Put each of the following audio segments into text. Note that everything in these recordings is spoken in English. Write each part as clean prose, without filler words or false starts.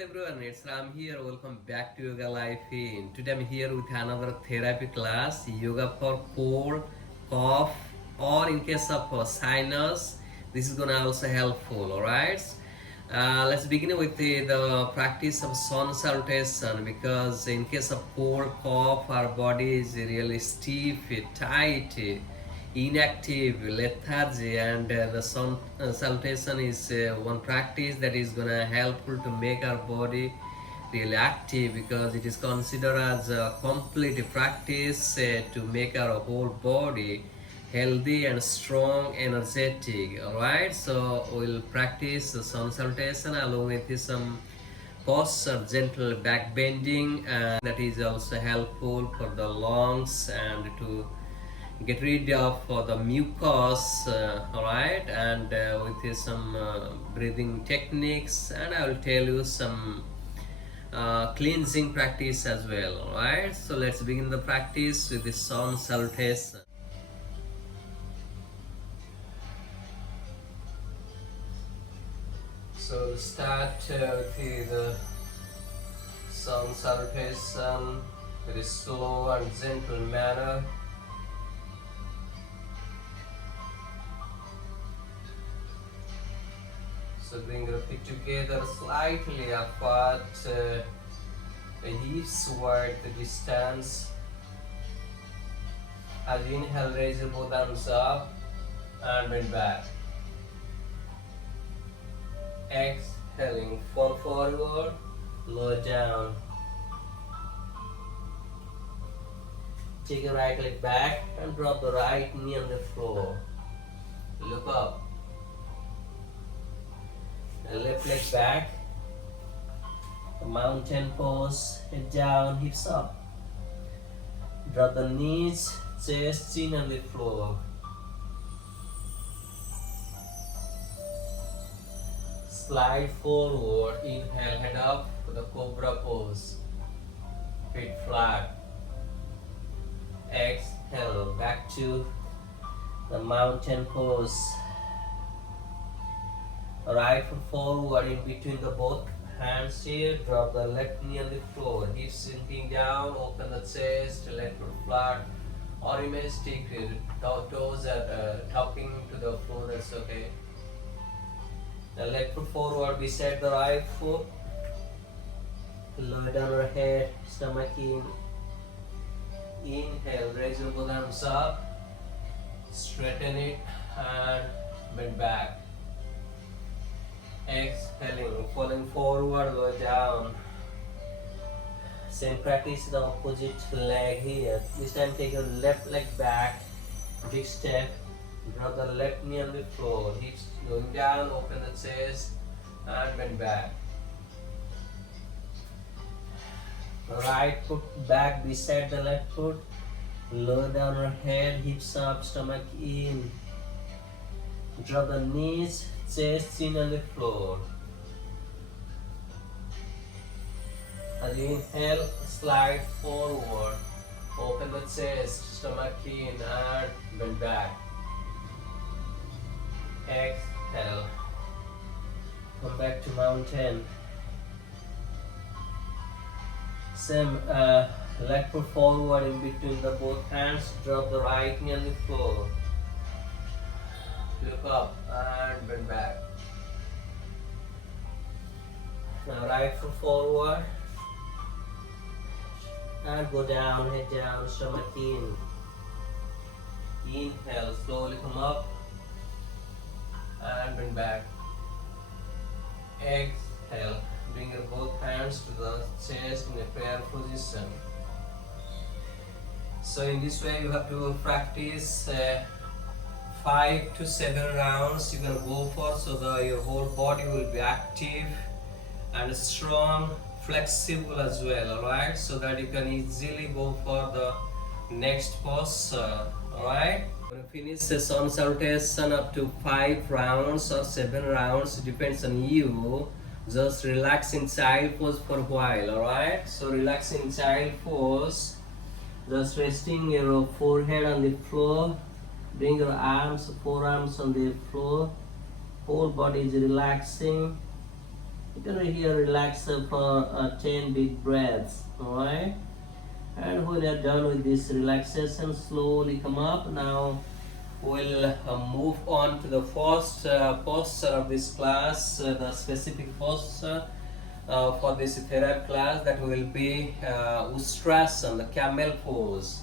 everyone, it's Ram here. Welcome back to Yoga Life In. Today I'm here with another therapy class, yoga for cold, cough, or in case of sinus. This is gonna also helpful, alright? Let's begin with the practice of sun salutation because in case of cold, cough, our body is really stiff, tight, inactive, lethargy, and the sun salutation is one practice that is gonna helpful to make our body really active because it is considered as a complete practice to make our whole body healthy and strong, energetic. All right, so we'll practice the sun salutation along with some posture, gentle back bending, and that is also helpful for the lungs and to get rid of the mucus, all right, and with some breathing techniques, and I will tell you some cleansing practice as well. All right, so let's begin the practice with the sun salutation. So start with the sun salutation very slow and gentle manner. So bring your feet together slightly apart, the hips wide the distance. As you inhale, raise your both arms up and bend back. Exhaling, fall forward, lower down. Take your right leg back and drop the right knee on the floor. Look up. Left leg back, mountain pose, head down, hips up. Drop the knees, chest, chin on the floor. Slide forward, inhale, head up for the cobra pose. Feet flat. Exhale, back to the mountain pose. Right foot forward in between the both hands here. Drop the left knee on the floor. Hips sinking down. Open the chest. Left foot flat. Or you may stick toes at topping to the floor. That's okay. The left foot forward beside the right foot. Lower down your head. Stomach in. Inhale. Raise your both arms up. Straighten it and bend back. Exhaling, falling forward, go down. Same practice the opposite leg here. This time take your left leg back, big step. Drop the left knee on the floor. Hips going down, open the chest and bend back. Right foot back beside the left foot. Lower down your head, hips up, stomach in. Drop the knees, chest, chin on the floor. As you inhale, slide forward. Open the chest, stomach in and bend back. Exhale. Come back to mountain. Same left foot forward in between the both hands. Drop the right knee on the floor. Look up and bend back. Now right foot forward and go down, head down, stomach in. Inhale, slowly come up and bend back. Exhale, bring your both hands to the chest in a prayer position. So in this way you have to practice 5 to 7 rounds you're gonna go for, so that your whole body will be active and strong, flexible as well. Alright, so that you can easily go for the next pose. Alright, when you finish the sun salutation up to 5 rounds or 7 rounds, it depends on you. Just relax in child pose for a while. Alright, so relax in child pose, just resting your forehead on the floor. Bring your arms, forearms on the floor. Whole body is relaxing. You can here relax for 10 deep breaths. Alright. And when you're done with this relaxation, slowly come up. Now we'll move on to the first posture of this class, the specific posture for this therapy class, that will be Ustrasana, the camel pose.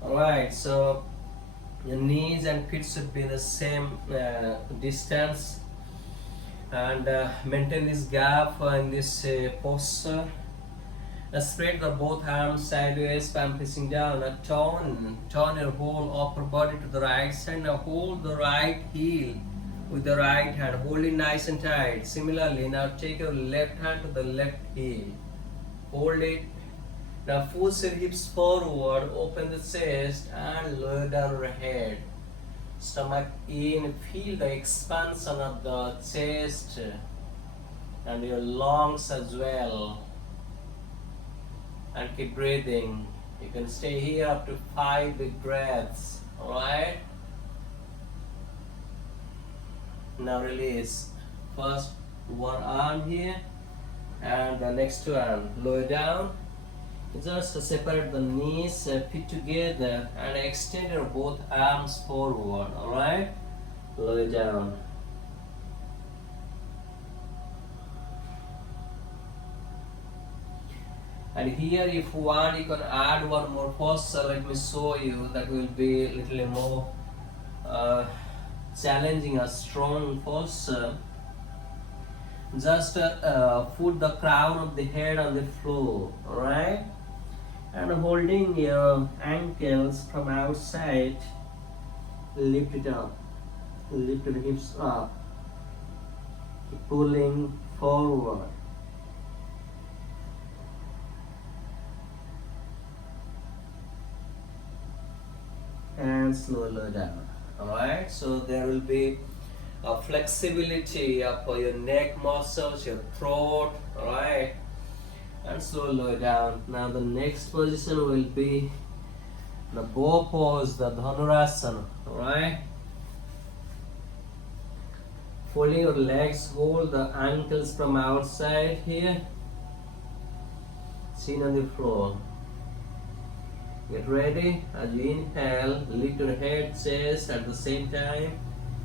Alright, so your knees and feet should be the same distance, and maintain this gap in this posture. Spread the both arms sideways, palm facing down. Turn your whole upper body to the right side. Now hold the right heel with the right hand. Hold it nice and tight. Similarly, now take your left hand to the left heel. Hold it. Now push your hips forward, open the chest and lower down your head. Stomach in, feel the expansion of the chest and your lungs as well. And keep breathing. You can stay here up to 5 big breaths. Alright? Now release. First one arm here and the next arm. Lower down. Just separate the knees, feet together, and extend your both arms forward. Alright? Lower down. And here, if you want, you can add one more posture. Let me show you. That will be a little more challenging, a strong posture. Just put the crown of the head on the floor, alright? And holding your ankles from outside, lift it up. Lift your hips up. Keep pulling forward. And slowly down. Alright, so there will be a flexibility of your neck muscles, your throat. Alright, and slowly down. Now the next position will be the bow pose, the Dhanurasana. Alright, folding your legs, hold the ankles from outside here, chin on the floor. Get ready. As you inhale, lift your head, chest at the same time.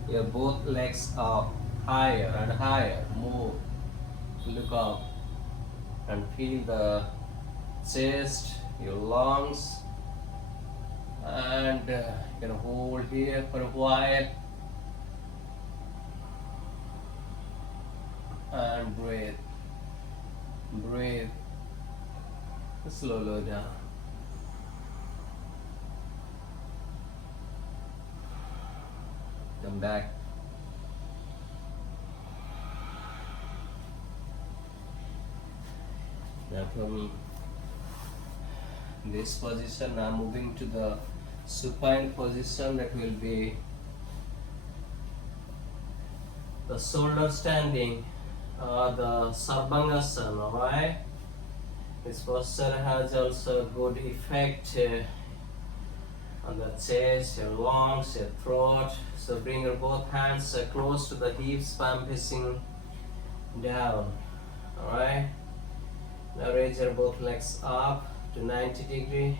Your both legs up, higher and higher. Move. Look up and feel the chest, your lungs, and you can hold here for a while and breathe. Breathe. Slowly down. Come back. Now from this position, now moving to the supine position, that will be the shoulder standing, the Sarvangasana, alright? This posture has also good effect on the chest, your lungs, your throat. So bring your both hands close to the hips, palm facing down. Alright. Now raise your both legs up to 90 degrees.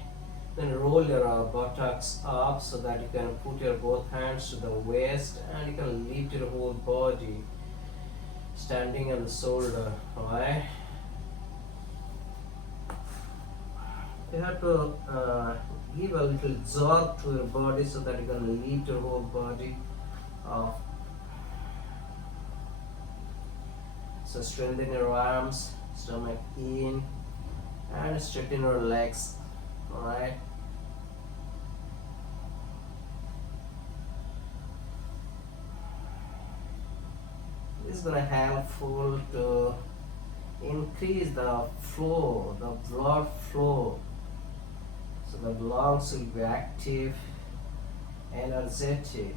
Then roll your buttocks up so that you can put your both hands to the waist and you can lift your whole body, standing on the shoulder. Alright. You have to give a little jerk to your body so that you can lift your whole body up. So strengthen your arms, stomach in, and straighten your legs. Alright. This is gonna helpful to increase the flow, the blood flow. So the lungs will be active, energetic.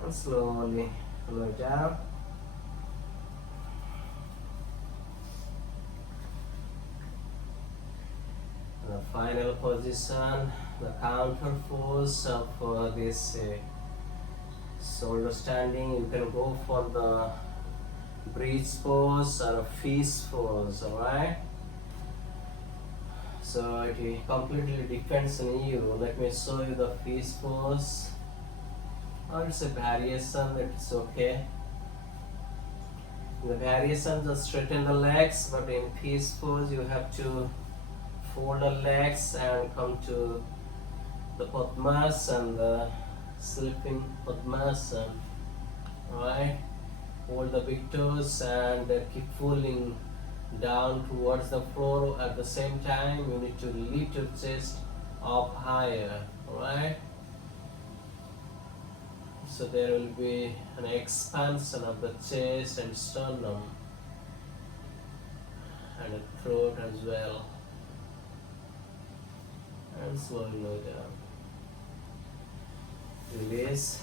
And slowly lower down. The final position, the counter pose of this shoulder standing. You can go for the bridge pose or a fish pose, alright? So it completely depends on you. Let me show you the fish pose. Or it's a variation, it's okay. The variation just straighten the legs, but in fish pose you have to fold the legs and come to the Padmasana, the sleeping Padmasana. Alright? Hold the big toes and keep pulling down towards the floor. At the same time, you need to lift your chest up higher. Alright? So there will be an expansion of the chest and sternum and the throat as well. And slowly lower down. Release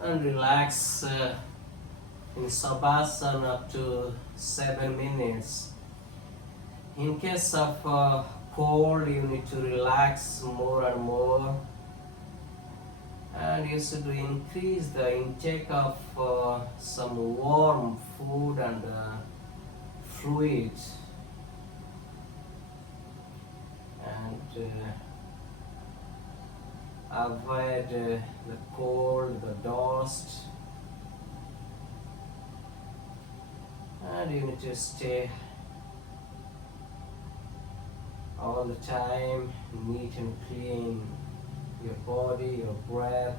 and relax in Savasana up to 7 minutes. In case of cold, you need to relax more and more, and you should increase the intake of some warm food and fluid, and avoid the cold, the dust, and you need to stay all the time neat and clean. Your body, your breath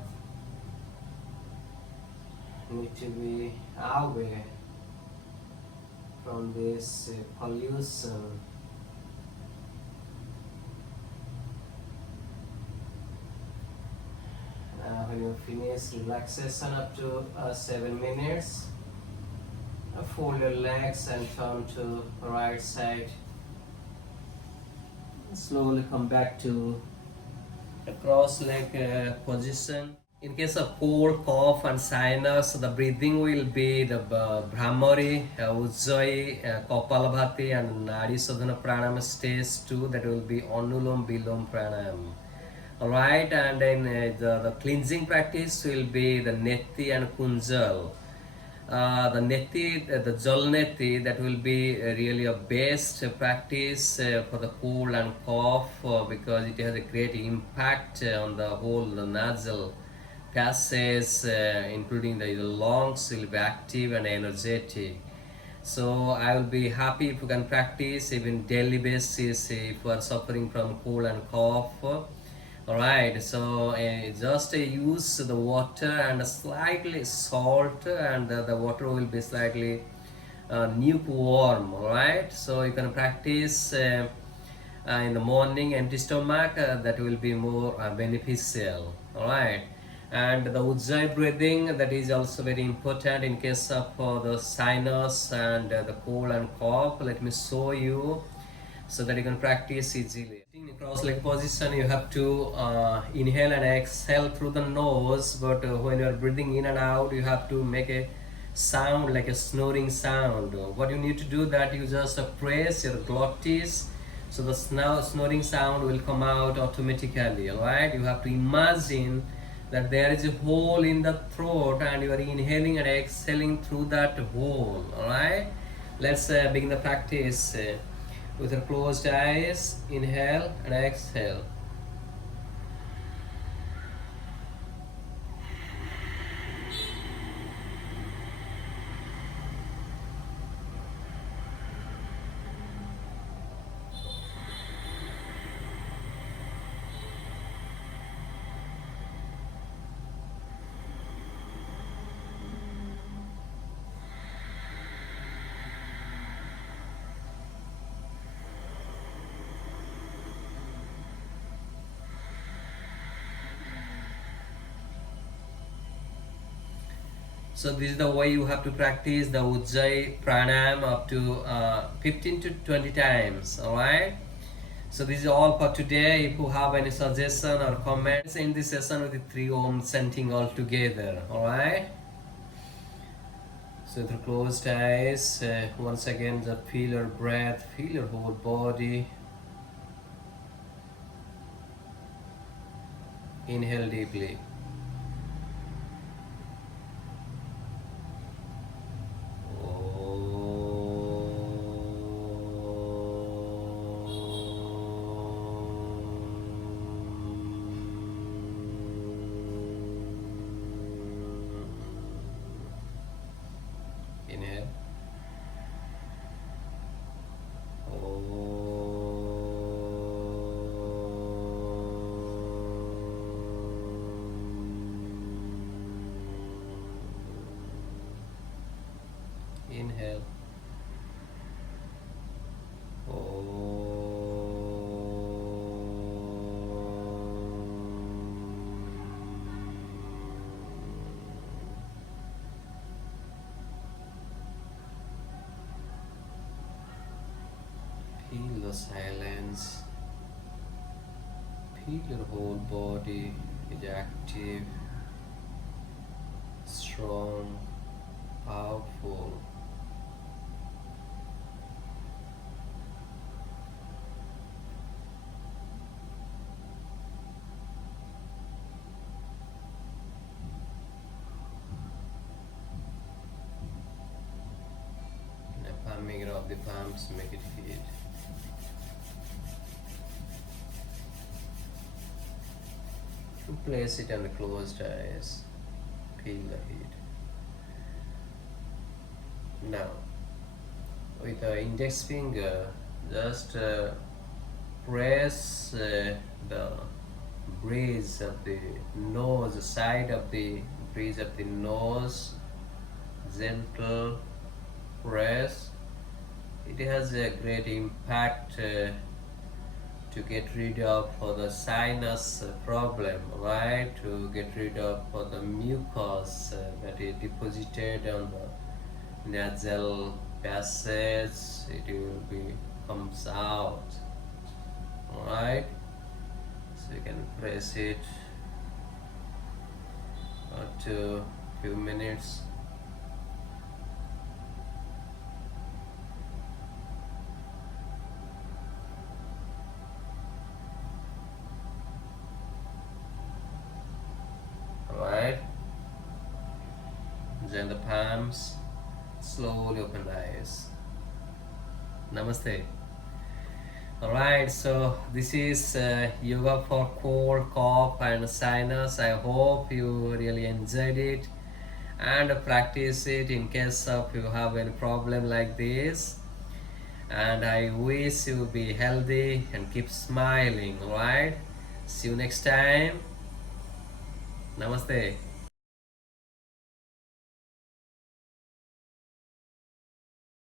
need to be away from this pollution. When you finish relaxation up to 7 minutes, fold your legs and turn to right side. Slowly come back to the cross leg position. In case of cold, cough and sinus, the breathing will be the Brahmari, Ujjayi, Kapalabhati and Nadi Sadhana Pranayama stage 2, that will be Anulom Vilom Pranayama. Alright, and then the cleansing practice will be the Neti and Kunjal. The Neti, the Jal Neti, that will be really a best practice for the cold and cough because it has a great impact on the whole the nasal passage, including the lungs will be active and energetic. So I will be happy if you can practice even daily basis if you are suffering from cold and cough. Alright, so just use the water and slightly salt, and the water will be slightly lukewarm. Alright, so you can practice in the morning empty stomach, that will be more beneficial. Alright, and the Ujjayi breathing, that is also very important in case of the sinus and the cold and cough. Let me show you so that you can practice easily. In cross leg position, you have to inhale and exhale through the nose, but when you are breathing in and out, you have to make a sound like a snoring sound. What you need to do, that you just press your glottis, so the snoring sound will come out automatically. Alright, you have to imagine that there is a hole in the throat and you are inhaling and exhaling through that hole. Alright, let's begin the practice. With your closed eyes, inhale and exhale. So this is the way you have to practice the Ujjayi Pranayam up to 15 to 20 times. Alright. So this is all for today. If you have any suggestion or comments, in this session with the 3 Om chanting all together. Alright. So through closed eyes, once again just feel your breath, feel your whole body. Inhale deeply. Inhale. Feel the silence. Feel your whole body is active, strong, powerful. Now palming of the palms, make it heat. Place it on the closed eyes. Feel the heat. Now, with the index finger, just press the bridge of the nose, the side of the bridge of the nose, gentle press. It has a great impact to get rid of the sinus problem, right? To get rid of the mucus that is deposited on the nasal passage. It will be comes out, right? So you can press it up to few minutes. Alright, then the palms, slowly open the eyes. Namaste. Alright, so this is yoga for cold, cough, and sinus. I hope you really enjoyed it and practice it in case of you have any problem like this. And I wish you be healthy and keep smiling. Alright, see you next time. Namaste.